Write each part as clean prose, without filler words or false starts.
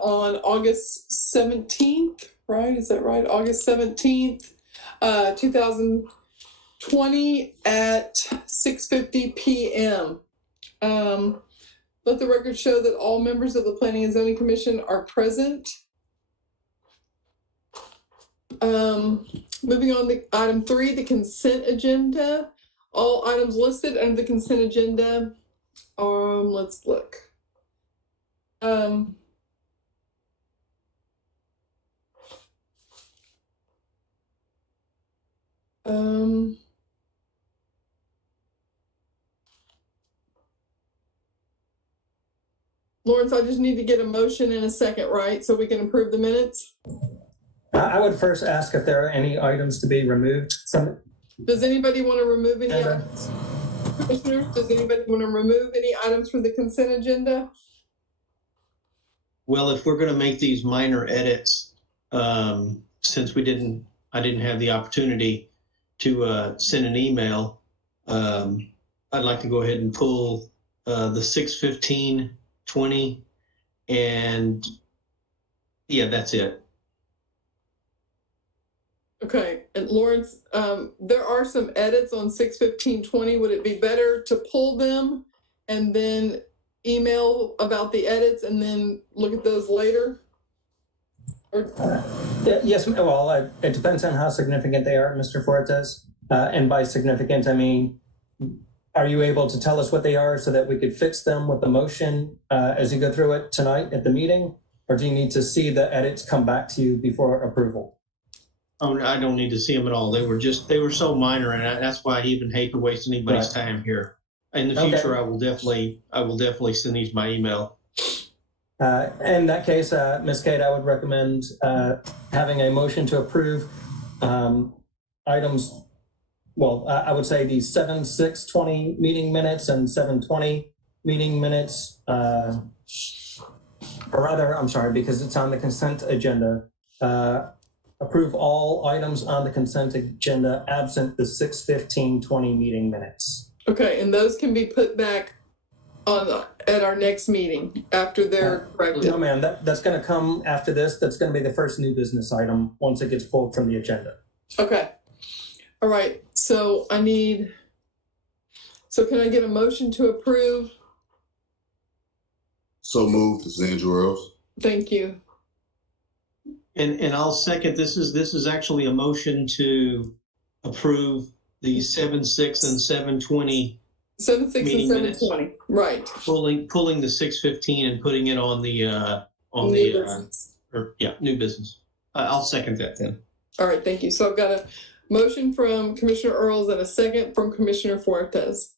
on August 17th, right? Is that right? August 17th, 2020 at 6:50 p.m. Let the record show that all members of the Planning and Zoning Commission are present. Moving on to item 3, the consent agenda. All items listed under the consent agenda. Let's look. Lawrence, I just need to get a motion in a second, right? So we can approve the minutes. I would first ask if there are any items to be removed. Does anybody want to remove any items? Commissioners, does anybody want to remove any items from the consent agenda? Well, if we're going to make these minor edits, since I didn't have the opportunity to send an email, I'd like to go ahead and pull the 6/15/20, and yeah, that's it. Okay, and Lawrence, there are some edits on 6/15/20. Would it be better to pull them and then email about the edits and then look at those later? Or yes, well, it depends on how significant they are, Mr. Fuertes. And by significant, I mean, are you able to tell us what they are so that we could fix them with the motion as you go through it tonight at the meeting? Or do you need to see the edits come back to you before approval? Oh, I don't need to see them at all. They were so minor, and that's why I even hate to waste anybody's time here. In the future, I will definitely send these by email. In that case, Ms. Kate, I would recommend having a motion to approve items. Well, I would say the 7/6/20 meeting minutes and 7/20 meeting minutes. Or rather, I'm sorry, because it's on the consent agenda. Approve all items on the consent agenda absent the 6/15/20 meeting minutes. okay, and those can be put back on at our next meeting after they're corrected. No, ma'am, that's going to come after this. That's going to be the first new business item once it gets pulled from the agenda. Okay. All right. So can I get a motion to approve? So moved. This is Andrew Earls. Thank you. And I'll second. This is actually a motion to approve the 7/6 and 7/20 7/6 and meeting 7/20. minutes. Right. Pulling the 6/15 and putting it on the new business. I'll second that then. All right. Thank you. So I've got a motion from Commissioner Earls and a second from Commissioner Fuertes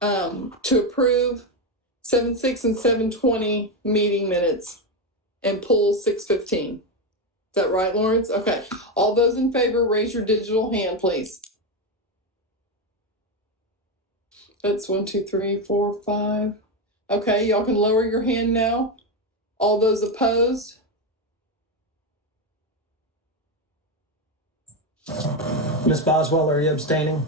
to approve 7/6 and 7/20 meeting minutes and pull 6/15. Is that right, Lawrence? Okay. All those in favor, raise your digital hand, please. That's 1, 2, 3, 4, 5. Okay, y'all can lower your hand now. All those opposed? Ms. Boswell, are you abstaining?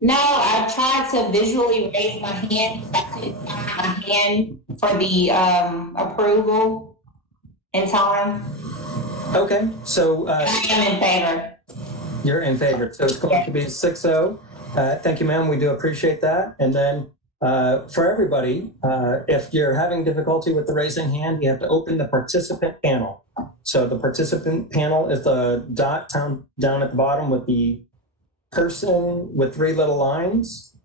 No, I tried to visually raise my hand. I couldn't find my hand for the approval in time. Okay, so I am in favor. you're in favor. So it's going to be 6-0. Thank you, ma'am. We do appreciate that. And then for everybody, if you're having difficulty with the raising hand, you have to open the participant panel. So the participant panel is the dot down at the bottom with the person with 3 little lines.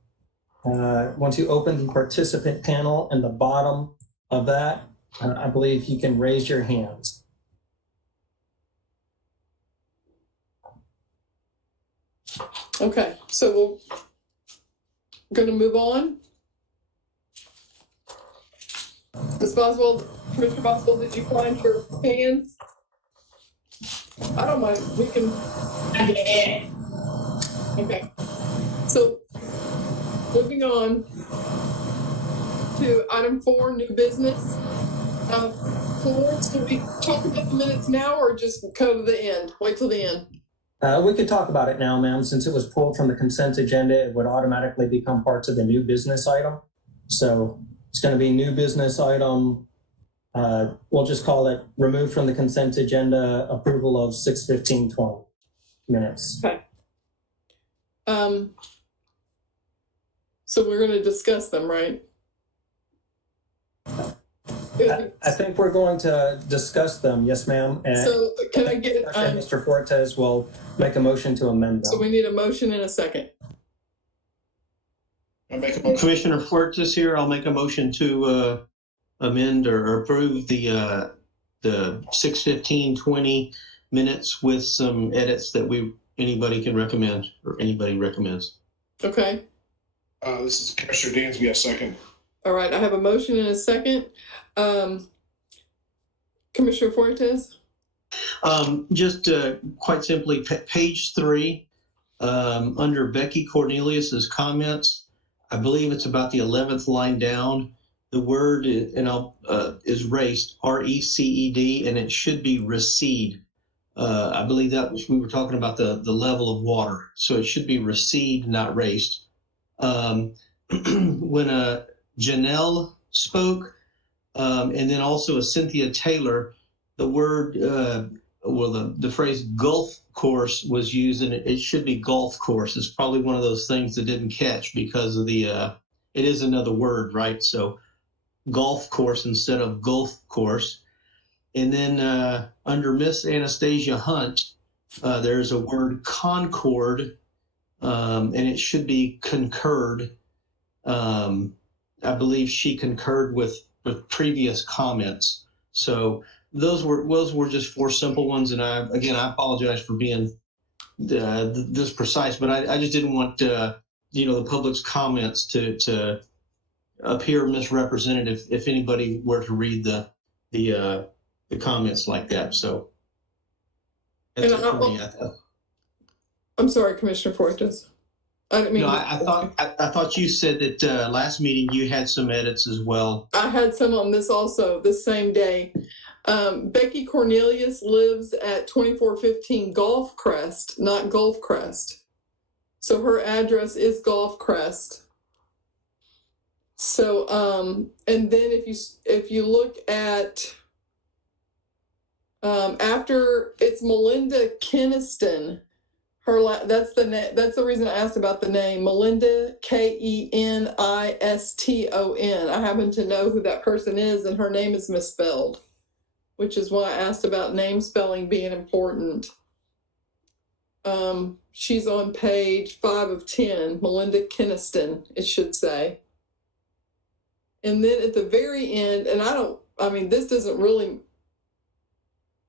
Once you open the participant panel in the bottom of that, I believe you can raise your hands. Okay, so we're going to move on. Ms. Boswell, Commissioner Boswell, did you find your hands? I don't mind. We can. I did. Okay. So moving on to item 4, new business. Florence, do we talk about the minutes now or just go to the end? Wait till the end. We could talk about it now, ma'am. Since it was pulled from the consent agenda, it would automatically become parts of the new business item. So it's going to be new business item we'll just call it removed from the consent agenda, approval of 6:15:20 minutes. Okay. So we're going to discuss them, right? I think we're going to discuss them, yes, ma'am. And So can I get, Mr. Fortes will make a motion to amend them. so we need a motion in a second. I make a motion. Commissioner Fortis here, I'll make a motion to amend or approve the 6:15:20 minutes with some edits that anybody can recommend or anybody recommends. Okay. This is Commissioner Dansby, a second. All right. I have a motion in a second. Commissioner Fortes? Just quite simply, page 3, under Becky Cornelius's comments, I believe it's about the 11th line down. The word is raced, R-E-C-E-D, and it should be recede. I believe that we were talking about the level of water, so it should be recede, not raced. When Janelle spoke, and then also a Cynthia Taylor, the word, the phrase Gulf course was used, and it should be golf course. It's probably one of those things that didn't catch because of it is another word, right? So golf course instead of Gulf course. And then under Miss Anastasia Hunt, there's a word concord, and it should be concurred. I believe she concurred with previous comments. So those were just 4 simple ones. And I apologize for being this precise, but I just didn't want the public's comments to appear misrepresented if anybody were to read the comments like that. So that's it for me. I'm sorry, Commissioner Fortes. I didn't mean. No, I thought you said that last meeting you had some edits as well. I had some on this also this same day. Becky Cornelius lives at 2415 Gulf Crest, not Gulf Crest. So her address is Gulf Crest. So, and then if you look at, after it's Melinda Keniston, that's the reason I asked about the name, Melinda Keniston. I happen to know who that person is, and her name is misspelled, which is why I asked about name spelling being important. She's on page 5 of 10, Melinda Keniston, it should say. And then at the very end, and this doesn't really,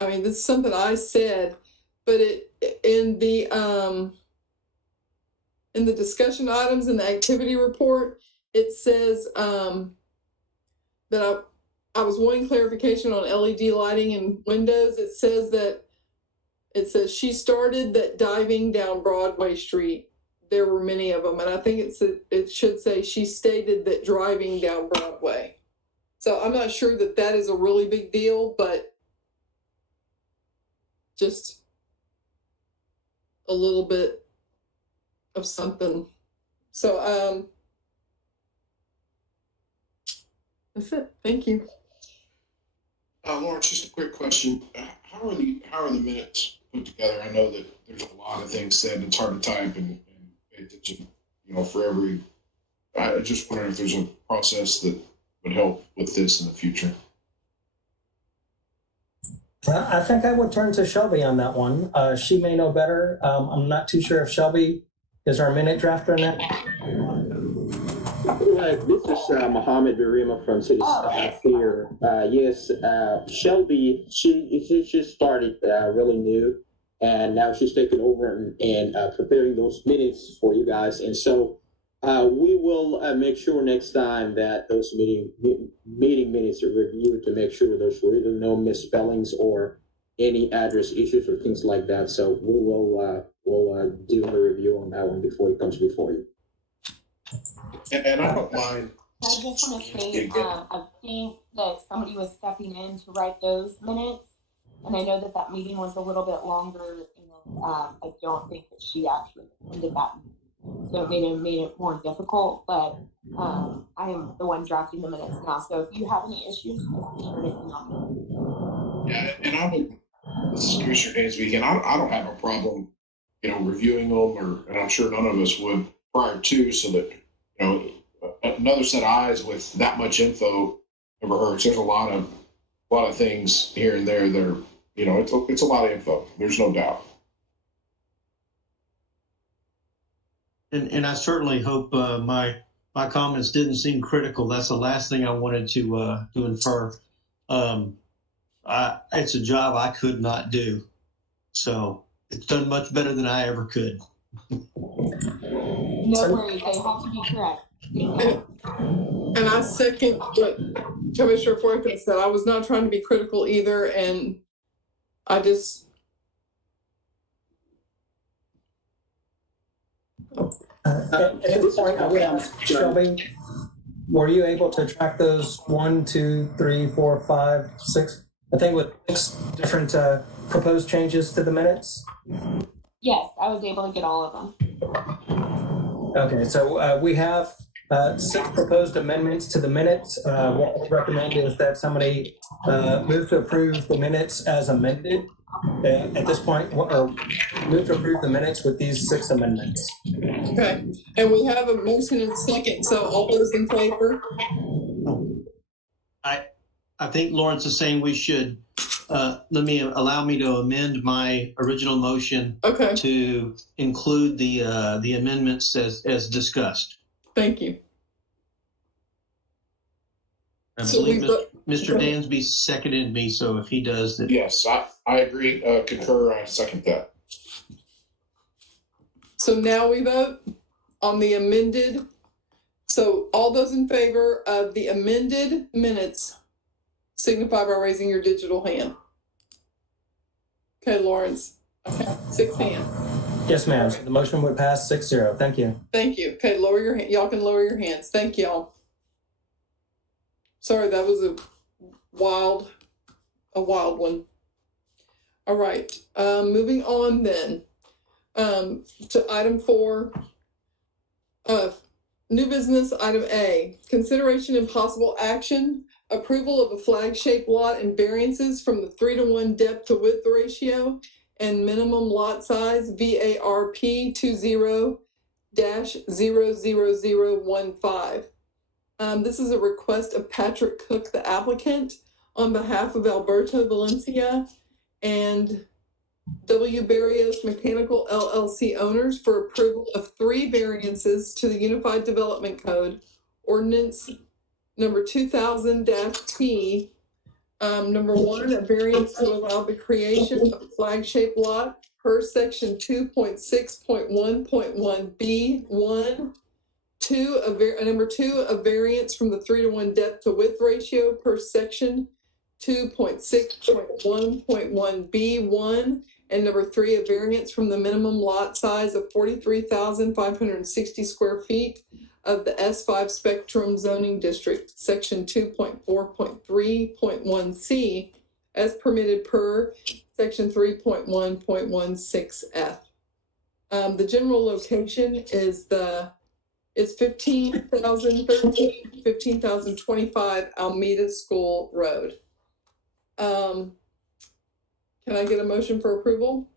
this is something I said, but in the discussion items in the activity report, it says that I was wanting clarification on LED lighting in windows. It says she started that diving down Broadway Street. There were many of them, and I think it should say she stated that driving down Broadway. So I'm not sure that is a really big deal, but just a little bit of something. So that's it. Thank you. Lawrence, just a quick question. How are the minutes put together? I know that there's a lot of things said. It's hard to type and pay attention, for every. I just wondering if there's a process that would help with this in the future. I think I would turn to Shelby on that one. She may know better. I'm not too sure if Shelby is our minute drafter in that. Hi, this is Mohammed Barima from City Staff here. Yes, Shelby, she just started really new, and now she's taking over and preparing those minutes for you guys. And so we will make sure next time that those meeting minutes are reviewed to make sure there's really no misspellings or any address issues or things like that. So we will we'll do a review on that one before it comes before you. And I don't mind. I just want to say, I think that somebody was stepping in to write those minutes, and I know that meeting was a little bit longer, and I don't think that she actually attended that so it made it more difficult. But I am the one drafting the minutes now. So if you have any issues, be sure to email me. Yeah, and I would, this is Commissioner Daines weekend, I don't have a problem, reviewing them, and I'm sure none of us would prior to, so that, another set of eyes with that much info never hurts. There's a lot of things here and there that are, it's a lot of info. There's no doubt. And I certainly hope my comments didn't seem critical. That's the last thing I wanted to infer. It's a job I could not do, so it's done much better than I ever could. No worries, they have to be correct. And I second what Commissioner Fuertes said. I was not trying to be critical either, and I just. At this point, I would ask Shelby, were you able to track those 1, 2, 3, 4, 5, 6? I think with 6 different proposed changes to the minutes. Yes, I was able to get all of them. Okay, so we have 6 proposed amendments to the minutes. What I recommend is that somebody move to approve the minutes as amended at this point, or move to approve the minutes with these 6 amendments. Okay, and we have a motion and second, so all those in favor? I think Lawrence is saying we should allow me to amend my original motion to include the amendments as discussed. Thank you. I believe Mr. Dansby seconded me, so if he does that. Yes, I agree, concur, I second that. So now we vote on the amended. So all those in favor of the amended minutes signify by raising your digital hand. Okay, Lawrence. Okay, 6 hands. Yes, ma'am. So the motion would pass 6-0. Thank you. Thank you. Okay, lower your hand. Y'all can lower your hands. Thank y'all. Sorry, that was a wild one. All right, moving on then to item 4, new business, item A, consideration and possible action, approval of a flag-shaped lot and variances from the 3-to-1 depth to width ratio and minimum lot size VARP 20-00015. This is a request of Patrick Cook, the applicant, on behalf of Alberto Valencia and W. Berrios Mechanical LLC owners for approval of 3 variances to the Unified Development Code, ordinance number 2000-T. Number 1, a variance to allow the creation of a flag-shaped lot per section 2.6.1.1B1. Number 2, a variance from the 3-to-1 depth to width ratio per section 2.6.1.1B1. And number 3, a variance from the minimum lot size of 43,560 square feet of the S5 Spectrum Zoning District, section 2.4.3.1C, as permitted per section 3.1.16F. The general location is 15,013, 15,025 Alameda School Road. Can I get a motion for approval?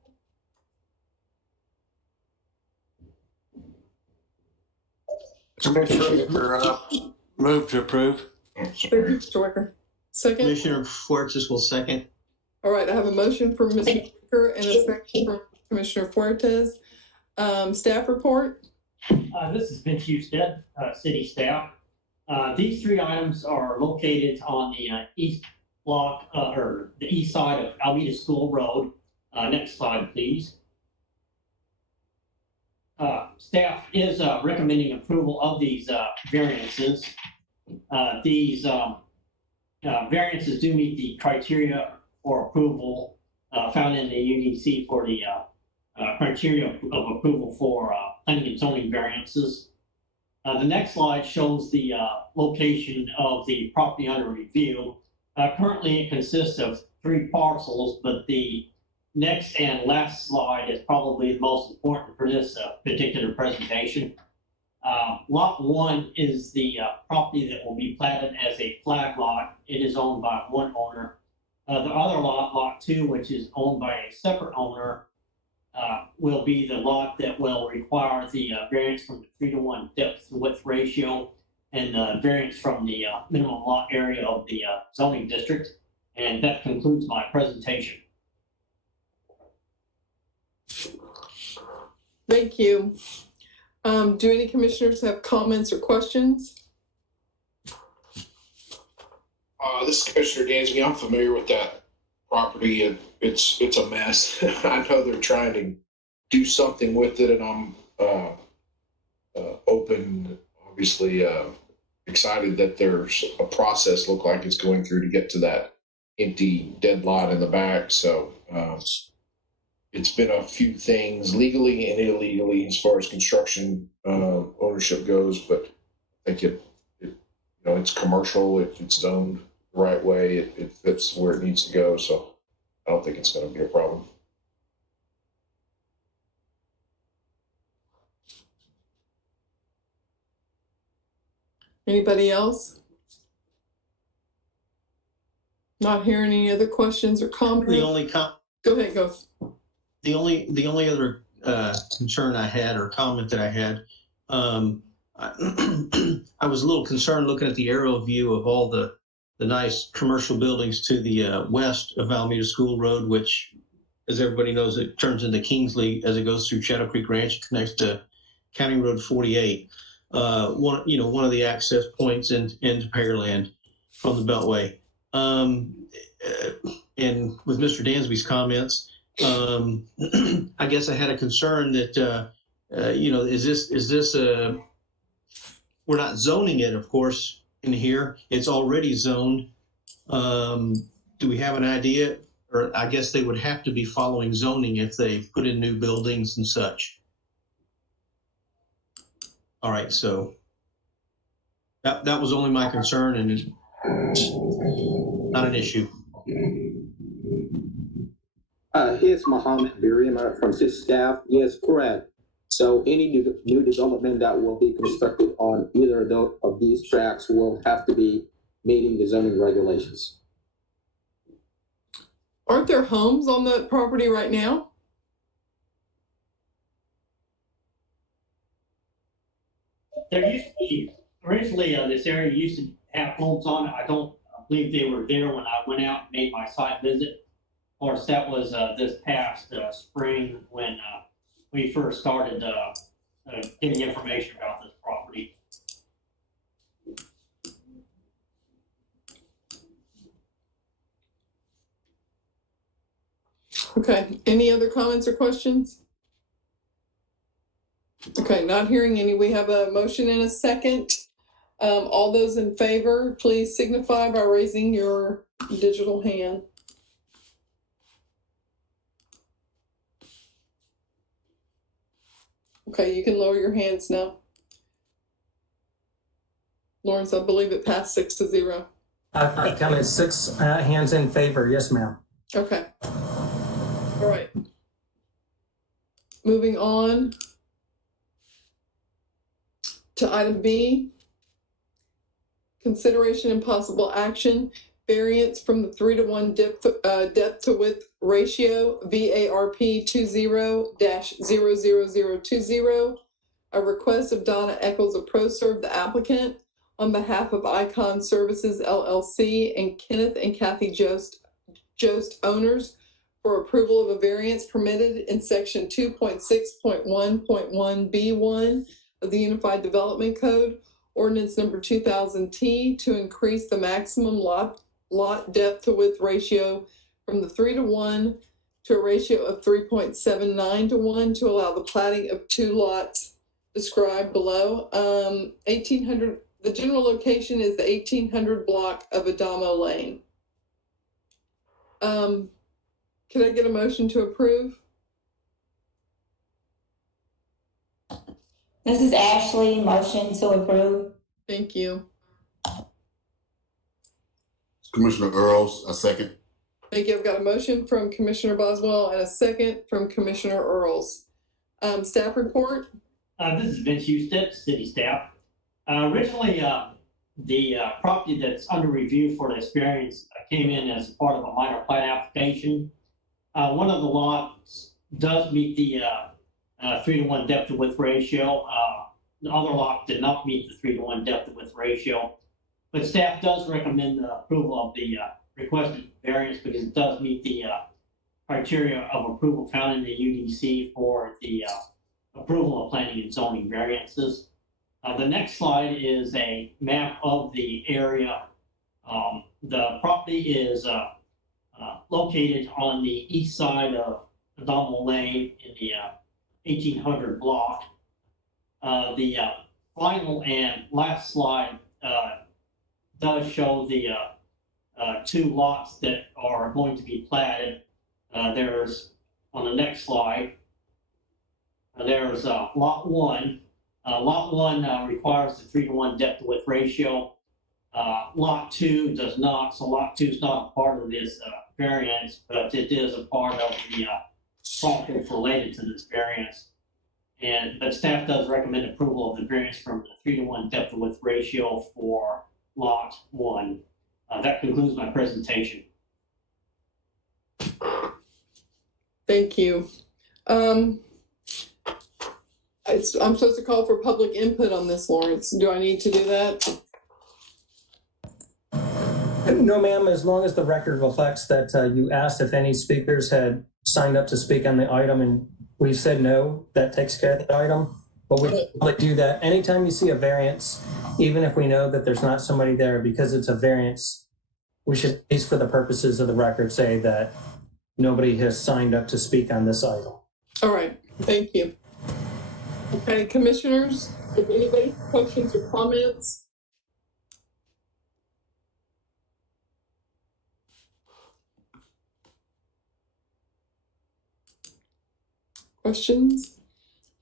Commissioner, move to approve. Thank you, Mr. Wicker. Second? Commissioner Fuertes will second. All right, I have a motion from Mr. Wicker and a second from Commissioner Fuertes. Staff report? This is Vince Husted, city staff. These 3 items are located on the east block, or the east side of Alameda School Road. Next slide, please. Staff is recommending approval of these variances. These variances do meet the criteria for approval found in the UDC for the criteria of approval for planning and zoning variances. The next slide shows the location of the property under review. Currently, it consists of 3 parcels, but the next and last slide is probably the most important for this particular presentation. Lot 1 is the property that will be platted as a flag lot. It is owned by one owner. The other lot, Lot 2, which is owned by a separate owner, will be the lot that will require the variance from the 3-to-1 depth to width ratio and the variance from the minimum lot area of the zoning district. And that concludes my presentation. Thank you. Do any commissioners have comments or questions? This is Commissioner Dansby. I'm familiar with that property. It's a mess. I know they're trying to do something with it, and I'm open, obviously excited that there's a process look like it's going through to get to that empty dead lot in the back. So it's been a few things legally and illegally as far as construction ownership goes, but I think it's commercial. It's zoned the right way. It fits where it needs to go. So I don't think it's going to be a problem. Anybody else? Not hearing any other questions or comments? The only Go ahead, go. The only other concern I had or comment that I had, I was a little concerned looking at the aerial view of all the nice commercial buildings to the west of Alameda School Road, which, as everybody knows, it turns into Kingsley as it goes through Shadow Creek Ranch, and connects to County Road 48. One of the access points into Pearland from the Beltway. And with Mr. Dansby's comments, I guess I had a concern that, is this we're not zoning it, of course, in here. It's already zoned. Do we have an idea? Or I guess they would have to be following zoning if they put in new buildings and such. All right, so that was only my concern, and it's not an issue. Here's Mohammed Birima from city staff. Yes, correct. So any new development that will be constructed on either of these tracks will have to be meeting the zoning regulations. Aren't there homes on the property right now? There used to be, originally this area used to have homes on it. I don't believe they were there when I went out and made my site visit. Of course, that was this past spring when we first started getting information about this property. Okay, any other comments or questions? Okay, not hearing any. We have a motion and a second. All those in favor, please signify by raising your digital hand. Okay, you can lower your hands now. Lawrence, I believe it passed 6-0. I counted 6 hands in favor. Yes, ma'am. Okay. All right. Moving on to item B, consideration and possible action, variance from the 3-to-1 depth to width ratio, VARP 20-00020, a request of Donna Eccles of ProServe, the applicant, on behalf of Icon Services LLC and Kenneth and Kathy Jost owners, for approval of a variance permitted in section 2.6.1.1B1 of the Unified Development Code, ordinance number 2000T, to increase the maximum lot depth to width ratio from the 3-to-1 to a ratio of 3.79-to-1 to allow the platting of 2 lots described below. 1800. The general location is the 1800 block of Adamo Lane. Can I get a motion to approve? This is Ashley, motion to approve. Thank you. Commissioner Earls, a second. Thank you. I've got a motion from Commissioner Boswell and a second from Commissioner Earls. Staff report? This is Vince Houston, city staff. Originally, the property that's under review for this variance came in as part of a minor plat application. One of the lots does meet the 3-to-1 depth to width ratio. The other lot did not meet the 3-to-1 depth to width ratio, but staff does recommend the approval of the requested variance because it does meet the criteria of approval found in the UDC for the approval of planning and zoning variances. The next slide is a map of the area. The property is located on the east side of Adamo Lane in the 1800 block. The final and last slide does show the 2 lots that are going to be platted. There's, on the next slide, there's lot 1. Lot 1 requires the 3-to-1 depth to width ratio. Lot 2 does not, so lot 2 is not a part of this variance, but it is a part of the process related to this variance. But staff does recommend approval of the variance from the 3-to-1 depth to width ratio for lot 1. That concludes my presentation. Thank you. I'm supposed to call for public input on this, Lawrence. Do I need to do that? No, ma'am, as long as the record reflects that you asked if any speakers had signed up to speak on the item and we said no, that takes care of the item. But we do that anytime you see a variance, even if we know that there's not somebody there because it's a variance, we should, at least for the purposes of the record, say that nobody has signed up to speak on this item. All right, thank you. Okay, commissioners, if anybody has questions or comments? Questions?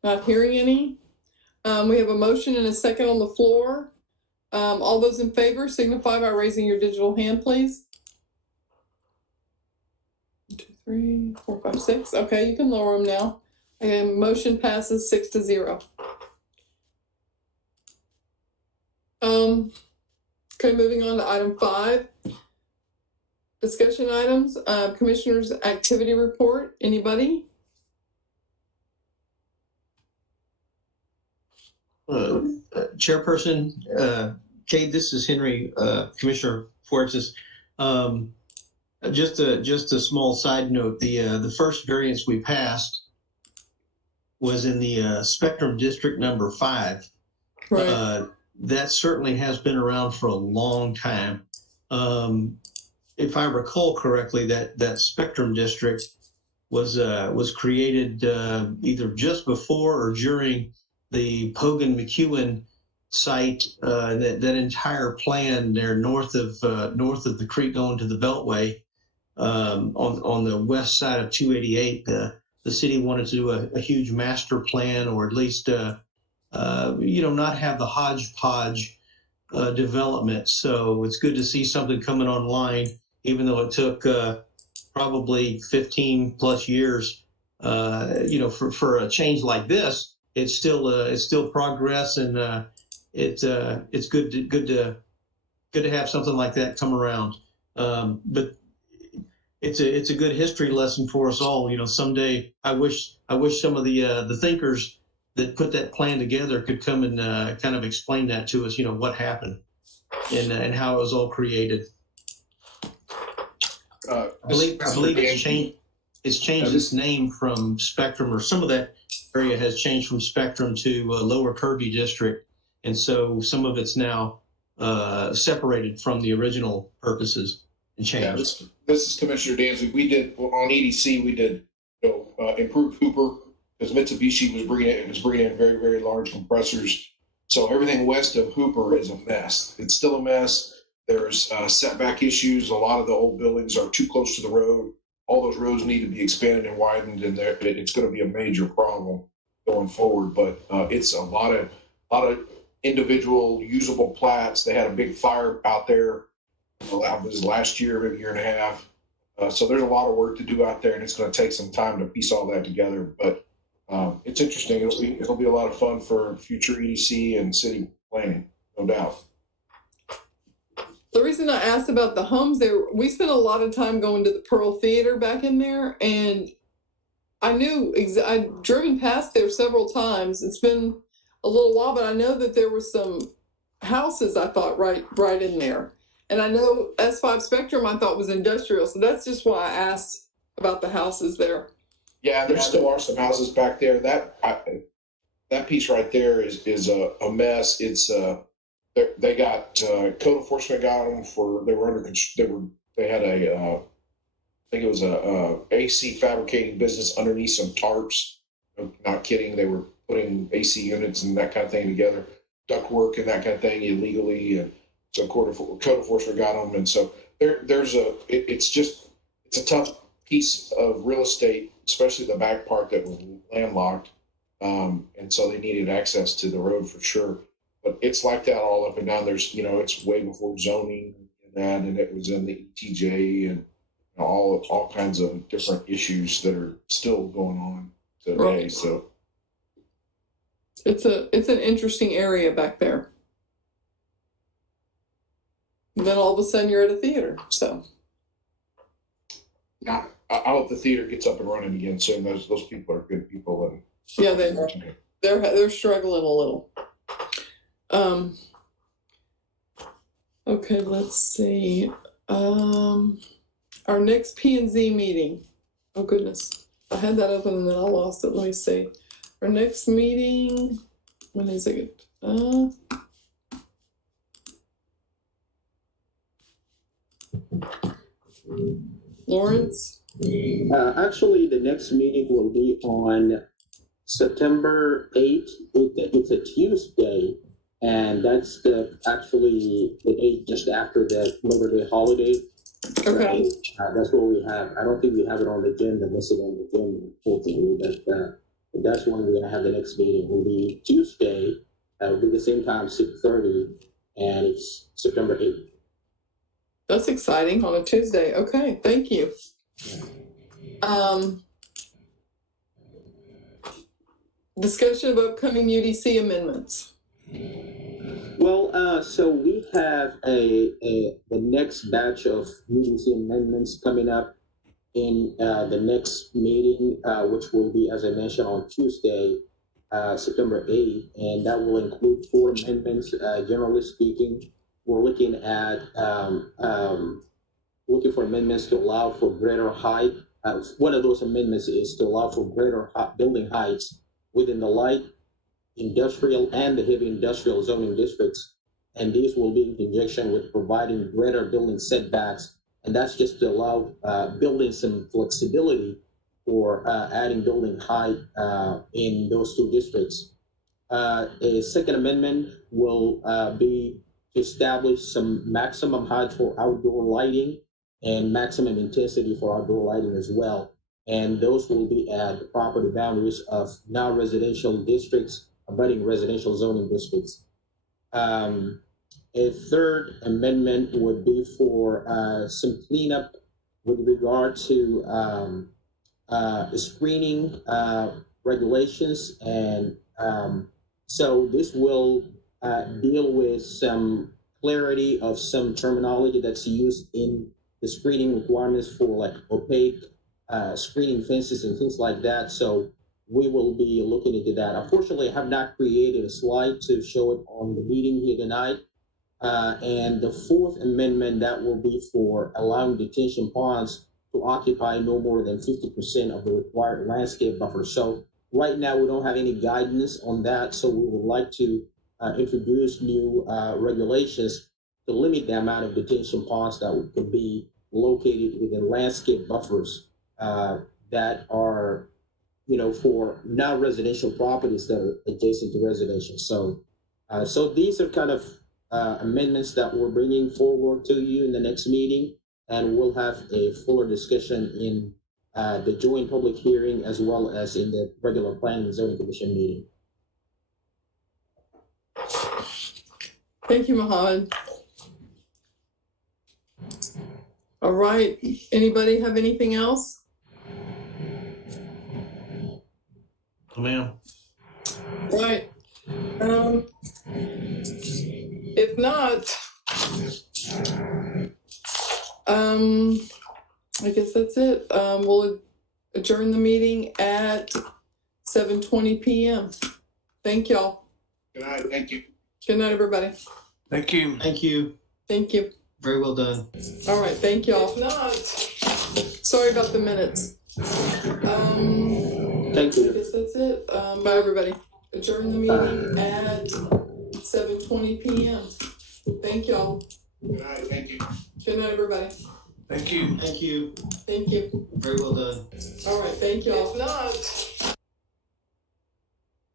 Not hearing any. We have a motion and a second on the floor. All those in favor signify by raising your digital hand, please. 1, 2, 3, 4, 5, 6. Okay, you can lower them now. And motion passes 6-0. Okay, moving on to item 5. Discussion items. Commissioner's activity report. Anybody? Chairperson, Kate, this is Henry, Commissioner Fuertes. Just a small side note, the first variance we passed was in the Spectrum District number 5. Right. That certainly has been around for a long time. If I recall correctly, that Spectrum District was created either just before or during the Pogan-McEwen site. That entire plan there north of the creek going to the Beltway, on the west side of 288, the city wanted to do a huge master plan, or at least not have the hodgepodge development. So it's good to see something coming online, even though it took probably 15 plus years. For a change like this, it's still progress, and it's good to have something like that come around. But it's a good history lesson for us all. Someday I wish some of the thinkers that put that plan together could come and kind of explain that to us. What happened and how it was all created. I believe it's changed its name from Spectrum, or some of that area has changed from Spectrum to Lower Kirby District, and so some of it's now separated from the original purposes and changed. Yeah, this is Commissioner Danzig. We did on EDC. We did improve Hooper, because Mitsubishi was bringing in very, very large compressors. So everything west of Hooper is a mess. It's still a mess. There's setback issues. A lot of the old buildings are too close to the road. All those roads need to be expanded and widened, and it's going to be a major problem going forward. But it's a lot of individual usable plats. They had a big fire out there. That was last year, maybe a year and a half. So there's a lot of work to do out there, and it's going to take some time to piece all that together. But it's interesting. It'll be a lot of fun for future EDC and city planning, no doubt. The reason I asked about the homes there, we spent a lot of time going to the Pearl Theater back in there, and I knew I'd driven past there several times. It's been a little while, but I know that there were some houses I thought right in there. And I know S5 Spectrum I thought was industrial, so that's just why I asked about the houses there. Yeah, there still are some houses back there. That piece right there is a mess. It's they got code enforcement got them for they had a I think it was a AC fabricating business underneath some tarps. I'm not kidding. They were putting AC units and that kind of thing together, ductwork and that kind of thing illegally, and so code enforcement got them. And so it's a tough piece of real estate, especially the back part that was landlocked. And so they needed access to the road for sure. But it's like that all up and down. There's, it's way before zoning and that, and it was in the ETJ and all kinds of different issues that are still going on today. Right. So it's an interesting area back there. And then all of a sudden you're at a theater. So I hope the theater gets up and running again soon. Those people are good people, and yeah, they're struggling a little. Okay, let's see. Our next P&Z meeting. Oh goodness, I had that open and then I lost it. Let me see. Our next meeting. When is it? Lawrence? Actually, the next meeting will be on September 8th. It's a Tuesday, and that's actually the date just after the Labor Day holiday. Okay. So, that's what we have. I don't think we have it on the agenda, listed on the agenda, unfortunately, but that's when we're going to have the next meeting. It will be Tuesday. It will be the same time, 6:30, and it's September 8th. That's exciting on a Tuesday. Okay, thank you. Discussion of upcoming UDC amendments. Well, so we have the next batch of UDC amendments coming up in the next meeting, which will be, as I mentioned, on Tuesday, September 8th, and that will include 4 amendments. Generally speaking, we're looking at looking for amendments to allow for greater height. One of those amendments is to allow for greater building heights within the light industrial and the heavy industrial zoning districts. And these will be in conjunction with providing greater building setbacks. And that's just to allow building some flexibility for adding building height in those 2 districts. A second amendment will be to establish some maximum height for outdoor lighting and maximum intensity for outdoor lighting as well. And those will be at the property boundaries of non-residential districts, abutting residential zoning districts. A third amendment would be for some cleanup with regard to screening regulations. And so this will deal with some clarity of some terminology that's used in the screening requirements for like opaque screening fences and things like that. So we will be looking into that. Unfortunately, I have not created a slide to show it on the meeting here tonight. And the fourth amendment, that will be for allowing detention ponds to occupy no more than 50% of the required landscape buffer. So right now, we don't have any guidance on that. So we would like to introduce new regulations to limit the amount of detention ponds that could be located within landscape buffers that are, for non-residential properties that are adjacent to residential. So, so these are kind of amendments that we're bringing forward to you in the next meeting, and we'll have a fuller discussion in the joint public hearing as well as in the regular planning and zoning commission meeting. Thank you, Mohammed. All right. Anybody have anything else? Oh, ma'am. Right. If not, I guess that's it. We'll adjourn the meeting at 7:20 p.m. Thank y'all. Good night, thank you. Good night, everybody. Thank you. Thank you. Thank you. Very well done. All right, thank y'all. If not, sorry about the minutes. Thank I you. guess that's it. Bye, everybody. Adjourn the meeting at 7:20 p.m. Thank y'all. Good night, thank you. Good night, everybody. Thank you. Thank you. Thank you. Very well done. All right, thank y'all. If not,